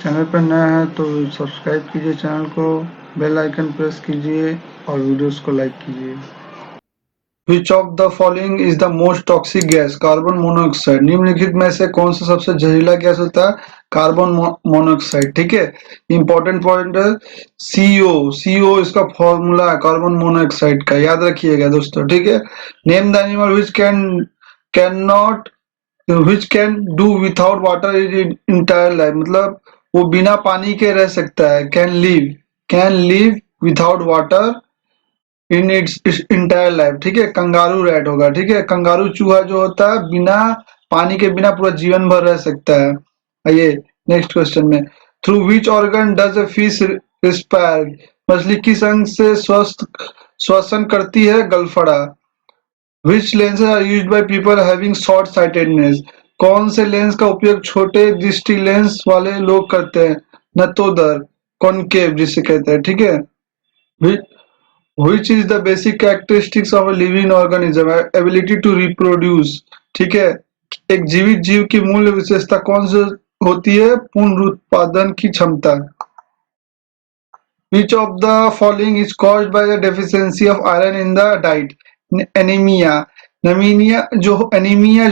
Channel पर नया है तो सब्सक्राइब कीजिए चैनल को, बेल आइकन प्रेस कीजिए और वीडियोस को लाइक कीजिए। विच of the following is the most toxic gas? Carbon monoxide. निम्नलिखित में से कौन सा सबसे जहरीला गैस होता है? Carbon monoxide. ठीक है, इंपॉर्टेंट पॉइंट है सीओ। सीओ इसका फॉर्मूला है कार्बन मोनोऑक्साइड का, याद रखिएगा दोस्तों। ठीक है, name the animal which can not which can do without water is entire life. मतलब वो बिना पानी के रह सकता है। Can live without water in its entire life. ठीक है, कंगारू रैट होगा। ठीक है, कंगारू चूहा जो होता है बिना पानी के बिना पूरा जीवन भर रह सकता है। आइए नेक्स्ट क्वेश्चन में, through which organ does a fish respire? मछली किस अंग से श्वसन करती है? गलफड़ा। Which lenses are used by people having short sightedness? कौन से लेंस का उपयोग छोटे दृष्टि लेंस वाले लोग करते हैं? नतोदर, कॉनकेव जिसे कहते हैं। ठीक है, which, which is the basic characteristics of a living organism? Ability to reproduce। ठीक है, एक जीवित जीव की मूल विशेषता कौन सी होती है? पुनरुत्पादन की क्षमता। Which of the following is caused by the deficiency of iron in the diet? Anaemia. Anaemia जो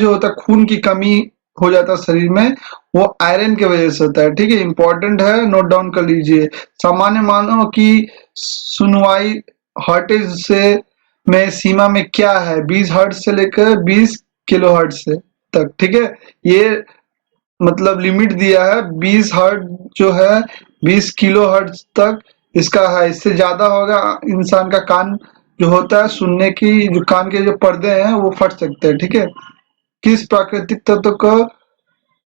होता है, खून की कमी हो जाता है शरीर में, वो आयरन की वजह से होता है। ठीक है, इंपॉर्टेंट है, नोट डाउन कर लीजिए। सामान्य मानव की सुनवाई हर्ट्ज से में सीमा में क्या है? 20 हर्ट्ज से लेकर 20 किलो हर्ट्ज से तक। ठीक है, ये मतलब लिमिट दिया है 20 हर्ट्ज जो है 20 किलो हर्ट्ज तक इसका है। इससे ज्यादा होगा इंसान का कान जो होता है सुनने की, जो कान के जो पर्दे हैं वो फट सकते हैं। ठीक है, किस प्राकृतिक तत्व का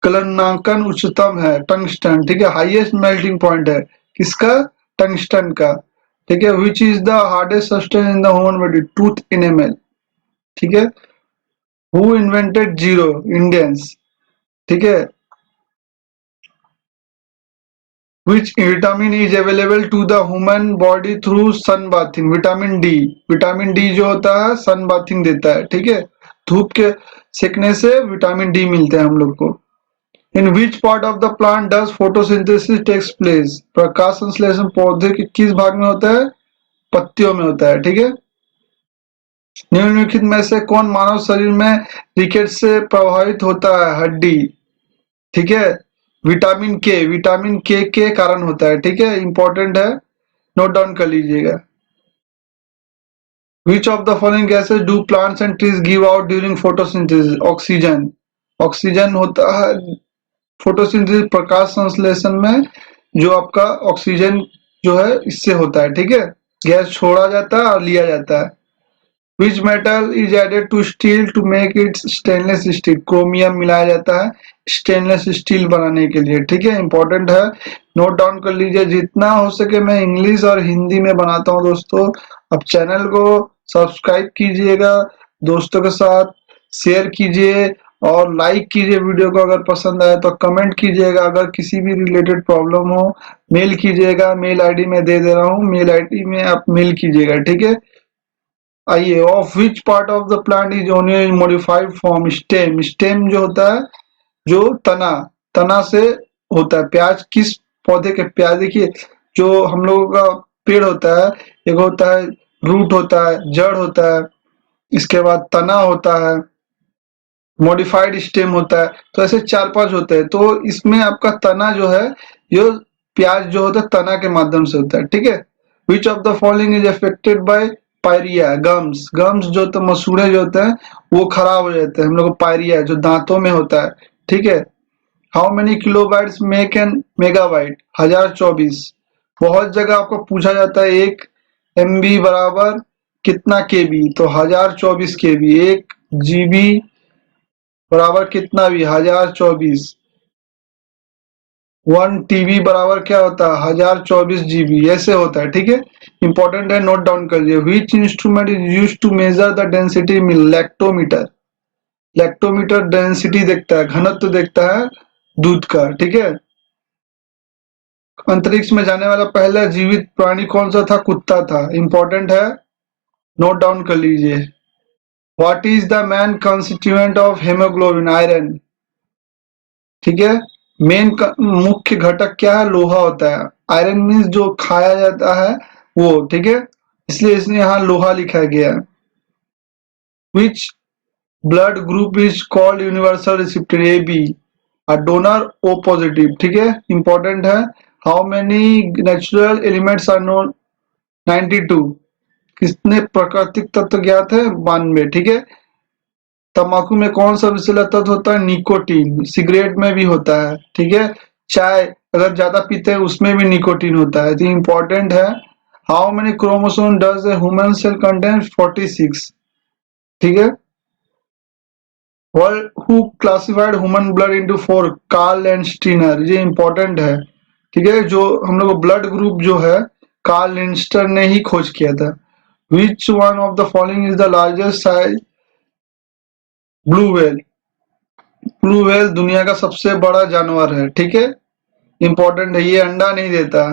गलनांकन उच्चतम है? टंगस्टन। ठीक है, हाईएस्ट मेल्टिंग पॉइंट है किसका? टंगस्टन का। ठीक है, which is the hardest substance in the human body? Tooth enamel. ठीक है, हु इन्वेंटेड जीरो? इंडियंस। ठीक है, Which vitamin is available to the human body through sun bathing? Vitamin D. Vitamin D जो होता है सन बाथिंग देता है। ठीक है, धूप के सेकने से विटामिन डी मिलते हैं हम लोग को। In which part of the plant does photosynthesis takes place? प्रकाश संश्लेषण पौधे के किस भाग में होता है? पत्तियों में होता है। ठीक है, निम्नलिखित में से कौन मानव शरीर में रिकेट से प्रभावित होता है? हड्डी। ठीक है, विटामिन के कारण होता है। ठीक है, इंपॉर्टेंट है, नोट डाउन कर लीजिएगा। Which of the following gases do plants and trees give out during photosynthesis? Oxygen. Oxygen होता है फोटोसिंथेसिस प्रकाश संश्लेषण में, जो आपका ऑक्सीजन जो है इससे होता है। ठीक है, गैस छोड़ा जाता है और लिया जाता है। Which metal is added to steel to make it stainless steel? Chromium मिलाया जाता है स्टेनलेस स्टील बनाने के लिए। ठीक है, इंपॉर्टेंट है, नोट डाउन कर लीजिए। जितना हो सके मैं इंग्लिश और हिंदी में बनाता हूँ दोस्तों। अब चैनल को सब्सक्राइब कीजिएगा, दोस्तों के साथ शेयर कीजिए और लाइक कीजिए वीडियो को। अगर पसंद आए तो कमेंट कीजिएगा। अगर किसी भी रिलेटेड प्रॉब्लम हो मेल कीजिएगा, मेल आईडी मैं दे दे रहा हूँ, मेल आईडी में आप मेल कीजिएगा। ठीक है, आइए, of which part of the plant is only modified form? Stem. Stem जो होता है जो तना, तना से होता है। प्याज किस पौधे के? प्याज देखिए, जो हम लोगों का पेड़ होता है, एक होता है रूट होता है, जड़ होता है, इसके बाद तना होता है, मॉडिफाइड स्टेम होता है, तो ऐसे 4-5 होते हैं। तो इसमें आपका तना जो है, ये प्याज जो होता है तना के माध्यम से होता है। ठीक है, which of the following is affected by pyorrhea? Gums. Gums जो तो मसूड़े जो होते हैं वो खराब हो जाते हैं हम लोग को। पायरिया जो दांतों में होता है। ठीक है, how many kilobytes make an megabyte? 1024। बहुत जगह आपको पूछा जाता है 1 MB बराबर कितना केबी? तो 1024 केबी। 1 GB बराबर कितना भी? 1024। 1 TB बराबर क्या होता है? 1024 GB। ऐसे होता है। ठीक है, इंपॉर्टेंट है, नोट डाउन कर लीजिए। Which instrument is use to measure the density milk? Lactometer. Lactometer density देखता है, घनत्व देखता है दूध का। ठीक है, अंतरिक्ष में जाने वाला पहला जीवित प्राणी कौन सा था? कुत्ता था। इंपॉर्टेंट है, नोट डाउन कर लीजिए। What is the main constituent of haemoglobin? Iron. ठीक है, मेन मुख्य घटक क्या है? लोहा होता है। आयरन मीन्स जो खाया जाता है वो, ठीक है, इसलिए इसने यहाँ लोहा लिखा गया है। Which blood group is called universal receptor, A B. Donor O positive, ठीक है, इंपॉर्टेंट है। How many natural elements are known? 92। कितने प्राकृतिक तत्व ज्ञात है? 92, ठीक है। तंबाकू में कौन सा विषैला तत्व होता है? निकोटीन। सिगरेट में भी होता है, ठीक है। चाय अगर ज्यादा पीते हैं उसमें भी निकोटीन होता है, तो इम्पोर्टेंट है। How many chromosome does a human cell contain? 46, ठीक है। World who classified human blood into 4? Karl and Steiner, ये इंपॉर्टेंट है, ठीक है। जो हम लोग ब्लड ग्रुप जो है कार्ल लिंस्टर ने ही खोज किया था। Which one of the following is the largest size? Blue whale. Blue whale दुनिया का सबसे बड़ा जानवर है, ठीक है, इंपॉर्टेंट है, ये अंडा नहीं देता।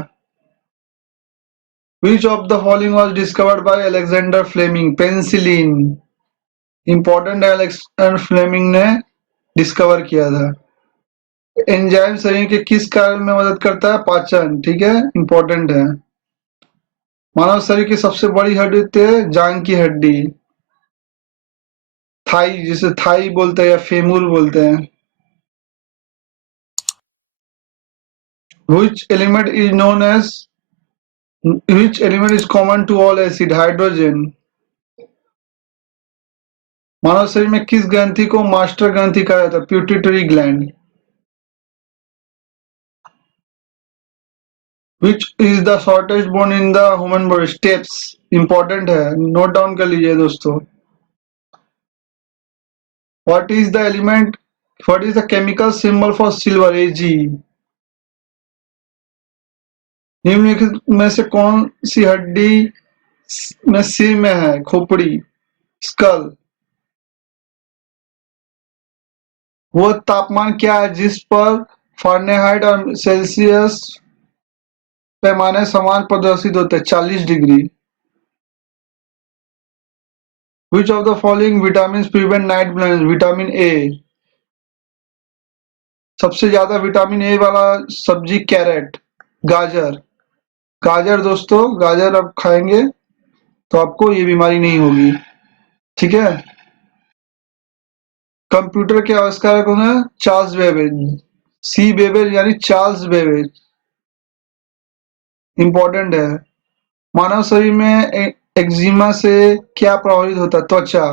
Which of the following was discovered by Alexander Fleming? Penicillin. Important है, अलेक्जेंडर फ्लेमिंग ने डिस्कवर किया था। एंजाइम शरीर के किस कार्य में मदद करता है? पाचन, ठीक है, इंपॉर्टेंट है। मानव शरीर की सबसे बड़ी हड्डी होती है जांग की हड्डी, थाई, जिसे थाई बोलते हैं या फेमूर बोलते हैं। Which element is known as which element is common to all acid? Hydrogen. मानव शरीर में किस ग्रंथि को मास्टर ग्रंथि कहा जाता है? Pituitary gland. Which is the shortest bone in the human body? Stapes, important है, नोट डाउन कर लीजिए दोस्तों। What is the element? What is the chemical symbol for silver? Ag। निम्नलिखित में से कौन सी हड्डी में सिर में है? खोपड़ी, स्कल। वो तापमान क्या है जिस पर फारेनहाइट और सेल्सियस पैमाने समान प्रदर्शित होते हैं? 40 degree. Which of the following vitamin prevent night blindness? Vitamin A. सबसे ज्यादा विटामिन ए वाला सब्जी कैरेट, गाजर। गाजर दोस्तों, गाजर आप खाएंगे तो आपको ये बीमारी नहीं होगी, ठीक है। कंप्यूटर के आविष्कारक कौन है? Charles Babbage. सी बेबेज यानी चार्ल्स बेबेज, इंपॉर्टेंट है। मानव शरीर में एक्जिमा से क्या प्रभावित होता है? त्वचा,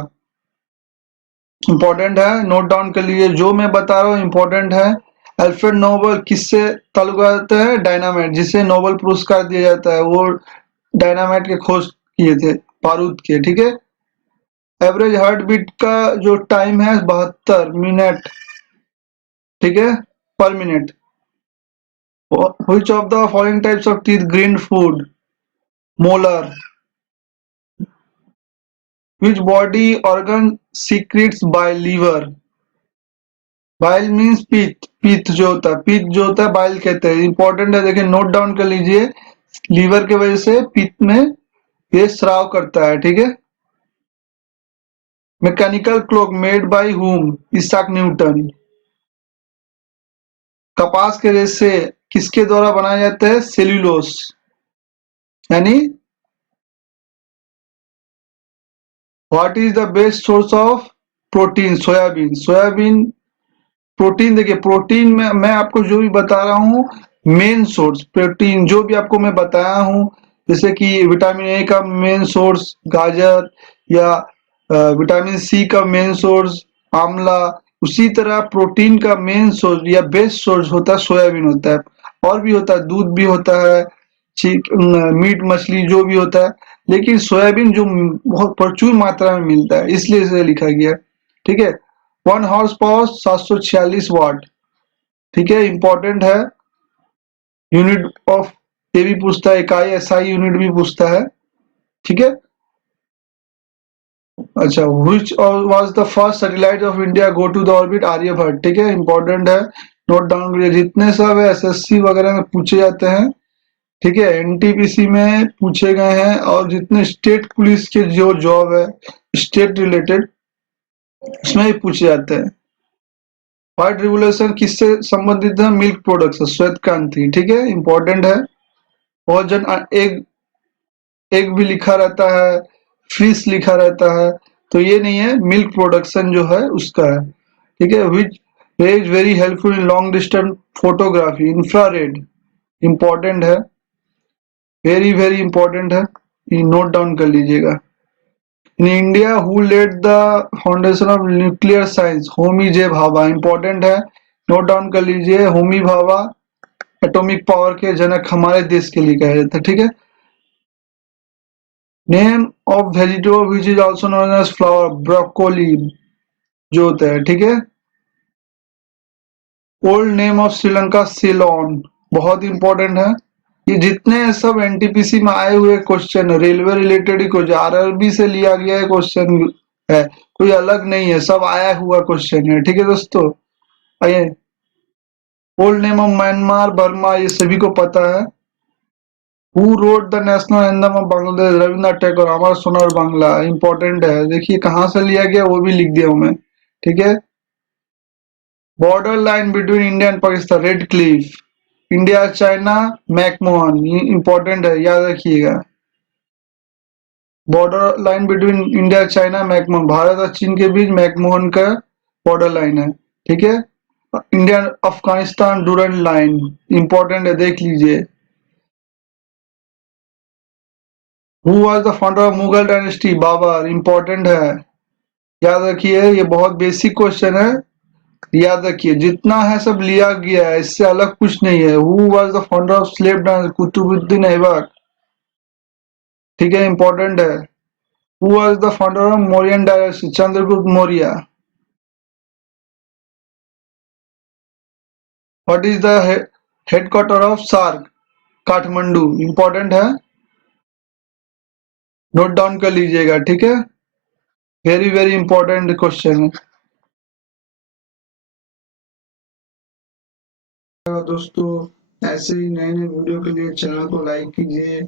इंपॉर्टेंट है, नोट डाउन कर लीजिए, जो मैं बता रहा हूँ इंपॉर्टेंट है। अल्फ्रेड नोबेल किससे ताल्लुक रखते हैं? डायनामाइट, जिसे नोबेल पुरस्कार दिया जाता है, वो डायनामाइट के खोज किए थे, बारूद के, ठीक है। एवरेज हार्ट बीट का जो टाइम है 72 मिनट, ठीक है, पर minute. Which of the following types of teeth green food? Molar. Which body organ secretes bile? Liver। Bile means पित्त, पित्त जो होता है, पित्त जो होता है बाइल कहते हैं, इंपॉर्टेंट है, देखिए नोट डाउन कर लीजिए। लीवर के वजह से पित्त में ये स्राव करता है, ठीक है। Mechanical clock made by whom? Isaac Newton. कपास के रेशे किसके द्वारा बनाए जाते हैं? सेल्यूलोस, यानी। What is the best source of protein? Soybean. Soybean protein, देखिए प्रोटीन में मैं आपको जो भी बता रहा हूँ, मेन सोर्स प्रोटीन जो भी आपको मैं बताया हूँ, जैसे कि विटामिन ए का मेन सोर्स गाजर, या विटामिन सी का मेन सोर्स आंवला, उसी तरह प्रोटीन का मेन सोर्स या बेस्ट सोर्स होता है सोयाबीन होता है। और भी होता है, दूध भी होता है, मीट मछली जो भी होता है, लेकिन सोयाबीन जो बहुत प्रचुर मात्रा में मिलता है, इसलिए इसे लिखा गया, ठीक है। 1 हॉर्स पावर 746 वाट, ठीक है, इंपॉर्टेंट है। यूनिट ऑफ ये भी पूछता है, इकाई एसआई यूनिट भी पूछता है, ठीक है। अच्छा, which was the first satellite of India go to the orbit? Aryabhata, ठीक है, इंपॉर्टेंट है, नोट डाउन करिए। जितने सब एसएससी वगैरह में पूछे जाते हैं, ठीक है, एनटीपीसी में पूछे गए हैं, और जितने स्टेट पुलिस के जो जॉब है स्टेट रिलेटेड, उसमें भी पूछे जाते हैं। व्हाइट रिवोल्यूशन किससे संबंधित है? मिल्क प्रोडक्ट से, श्वेत क्रांति। ठीक है, इंपॉर्टेंट है। बहुत जन एग एग भी लिखा रहता है, फिश लिखा रहता है, तो ये नहीं है, मिल्क प्रोडक्शन जो है उसका है। ठीक है, which is very helpful in long distance photography, infrared. Important है, वेरी वेरी इंपॉर्टेंट है, ये नोट डाउन कर लीजिएगा। In India who led the foundation of nuclear science? Homi J Bhabha. Important है, नोट डाउन कर लीजिए। होमी भाभा एटॉमिक पावर के जनक हमारे देश के लिए कहे जाते हैं। ठीक है, name of vegetable which is also known as flower, broccoli जो होता है। ठीक है, old name of Sri Lanka, Ceylon. बहुत इंपॉर्टेंट है। ये जितने सब एनटीपीसी में आए हुए क्वेश्चन रेलवे रिलेटेड ही कुछ आरआरबी से लिया गया है क्वेश्चन है, कोई अलग नहीं है, सब आया हुआ क्वेश्चन है। ठीक है दोस्तों, आइए। Old name of Myanmar, Burma, ये सभी को पता है। Who wrote the national anthem of Bangladesh? Rabindranath Tagore, हमारा सोनार बांग्ला। इंपॉर्टेंट है, देखिए कहाँ से लिया गया वो भी लिख दिया हूं मैं। ठीक है, border line between India and Pakistan, Radcliffe. India China, McMahon, ये इंपॉर्टेंट है, याद रखिएगा। Border line between India China, McMahon, Bharat और चीन के बीच मैकमोहन का बॉर्डर लाइन है। ठीक है, India Afghanistan Durand line, important है, देख लीजिए। Who was the founder of Mughal dynasty? Babur. Important है, याद रखिए, ये बहुत बेसिक क्वेश्चन है, याद रखिए। जितना है सब लिया गया है, इससे अलग कुछ नहीं है। Who was the founder of slave dynasty? Qutubuddin Aibak. ठीक है, इंपॉर्टेंट है। Who was the founder of Mauryan dynasty? Chandragupta Maurya. What is the headquarter of SAARC? Kathmandu. Important है, नोट डाउन कर लीजिएगा। ठीक है, वेरी वेरी इंपॉर्टेंट क्वेश्चन है। दोस्तों, ऐसे ही नए नए वीडियो के लिए चैनल को लाइक कीजिए,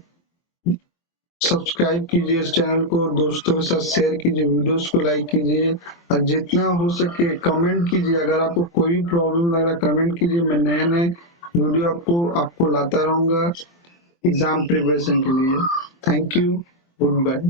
सब्सक्राइब कीजिए इस चैनल को, दोस्तों के साथ शेयर कीजिए, वीडियोस को लाइक कीजिए, और जितना हो सके कमेंट कीजिए। अगर आपको कोई भी प्रॉब्लम लग रहा है कमेंट कीजिए, मैं नए नए वीडियो आपको लाता रहूंगा एग्जाम प्रिपरेशन के लिए। Thank you, good bye.